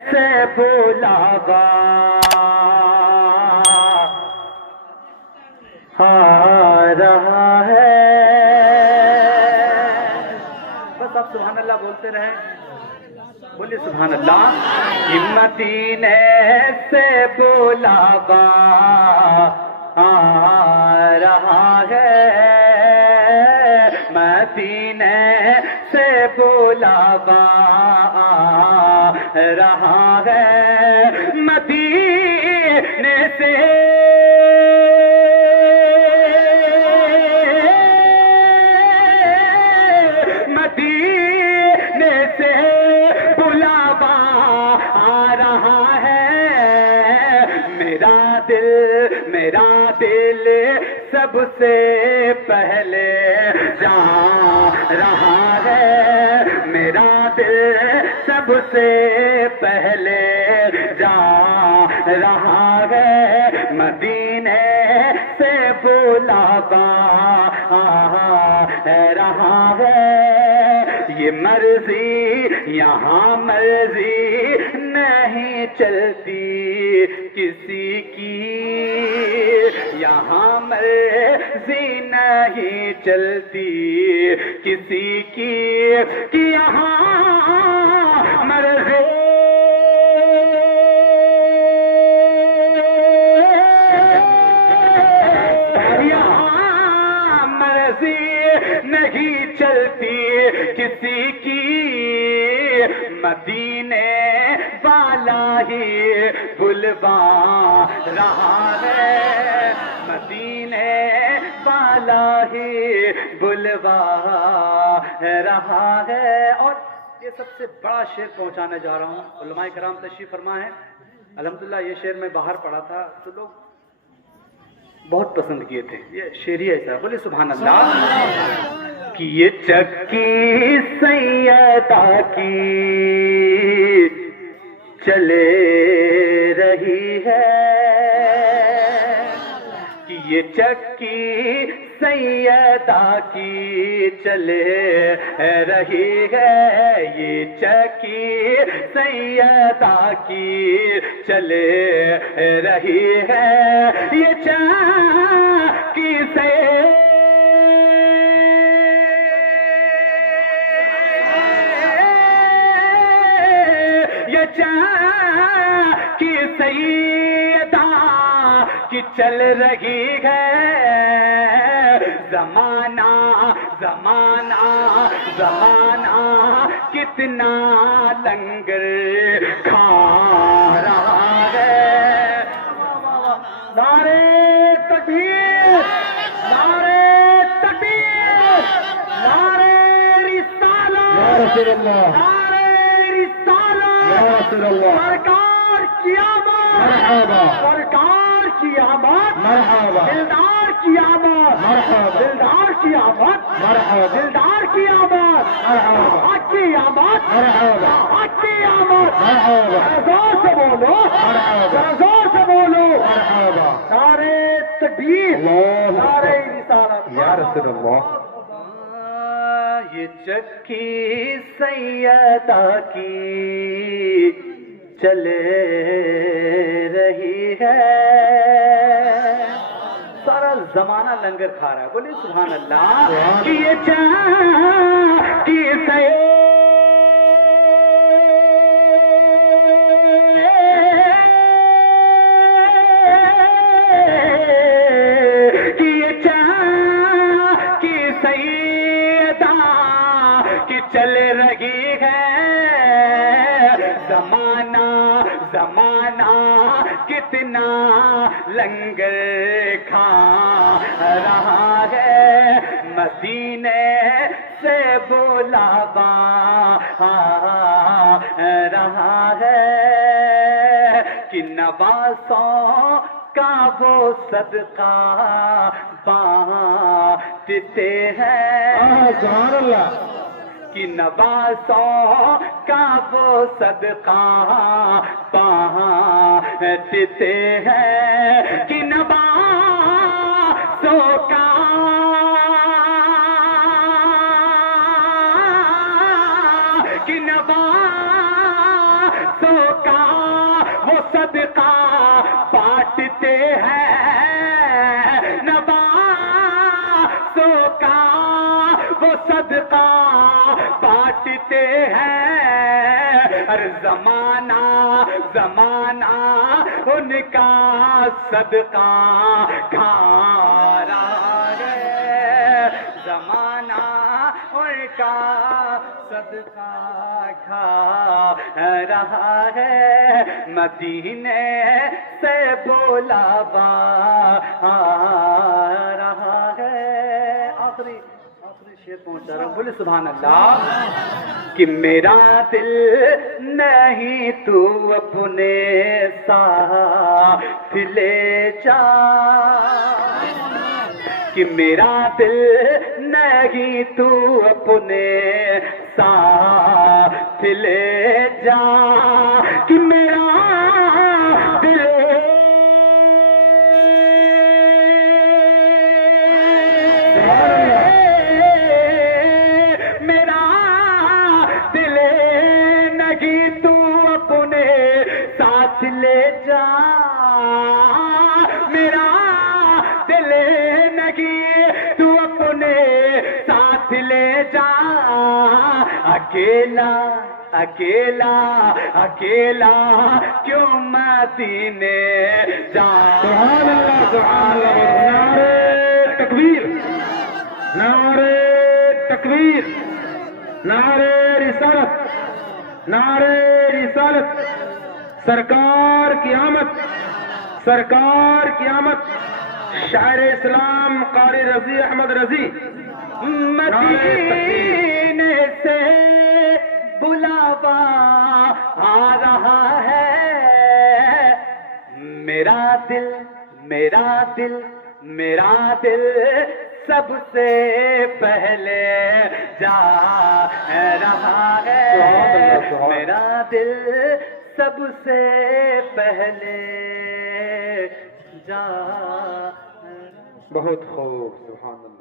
سے بلاوا آ رہا ہے. بس آپ سبحان اللہ بولتے رہیں. بولیے سبحان اللہ. مدینے سے بلاوا آ رہا ہے. مدینے سے بلاوا رہا ہے. مدینے سے مدینے سے بلاوا آ رہا ہے. میرا دل سب سے پہلے جا رہا ہے. میرا دل سب سے پہلے جا رہا ہے. مدینے سے بلاوا رہا ہے. یہ مرضی یہاں مرضی نہیں چلتی کسی کی. یہاں مرضی نہیں چلتی کسی کی کہ یہاں مرضی یہاں مرضی نہیں چلتی کسی کی. مدینے والا ہی بلوا رہا ہے. مدینے والا ہی بلوا رہا ہے. اور یہ سب سے بڑا شعر پہنچانے جا رہا ہوں. علماء کرام تشریف فرما ہے. الحمدللہ یہ شعر میں باہر پڑھا تھا تو لوگ بہت پسند کیے تھے. یہ شعر ہی ایسا. بولے سبحان اللہ. کہ یہ چکی سیدہ کی چلے رہی ہے. کہ یہ چکی سیدہ کی چلے رہی ہے. یہ چکی سیدہ کی چلے رہی ہے. یہ چکی کی سیدہ کی چل رہی ہے. زمانہ کتنا لنگر کھا رہا ہے. نعرے تکبیر، نعرے تکبیر، نعرے رسالت، یا رسول اللہ، سرکار کی آمد، مرحبا. سرکار کی آمد، مرحبا. دلدار کی آمد، مرحبا. دلدار کی آمد، مرحبا. دلدار کی آمد، مرحبا. حق کی آمد، مرحبا. حق کی آمد، مرحبا. زور سے بولو، مرحبا. زور سے بولو، مرحبا. نعرے تکبیر، نعرے رسالت، یا رسول اللہ. یہ چکی سیدہ کی چلے رہی ہے. سارا زمانہ لنگر کھا رہا ہے. بولیے سبحان اللہ. کہ یہ چکی چل رہی ہے. زمانہ کتنا لنگر کھا رہا ہے. مدینے سے بلاوا رہا ہے. کہ نوازوں کا وہ صدقہ بانٹتے ہیں. سبحان اللہ. کہ نوازوں کا وہ صدقہ بانٹتے ہیں. کہ نوازوں کا کہ نوازوں کا صدقہ بانٹتے ہیں نوازوں کا، وہ صدقہ بانٹتے ہیں، ہر زمانہ زمانہ ان کا صدقہ کھا رہا ہے، زمانہ ان کا صدقہ کھا رہا ہے، مدینے سے بلاوا آ رہا ہے۔ آخری شعر پہنچا رہا ہوں، بولے سبحان اللہ۔ کہ میرا دل نہیں تو اپنے ساتھ لے جا، کہ میرا دل نہیں تو اپنے ساتھ لے جا، کہ میرا دل میرا دل نہیں تو اپنے ساتھ لے جا، میرا دل نہیں تو اپنے ساتھ لے جا، اکیلا اکیلا اکیلا کیوں مدینے جا۔ سبحان اللہ سبحان اللہ، نعرہ تکبیر، نعرہ تکبیر، نعرہ رسالت، نعرہ رسالت، سرکار کی آمد، سرکار کی آمد، شاعر اسلام قاری رضی احمد رضی۔ مدینے سے بلاوا آ رہا ہے، میرا دل میرا دل میرا دل سب سے پہلے جا رہا ہے، میرا دل سب سے پہلے جا۔ بہت خوب، سبحان اللہ۔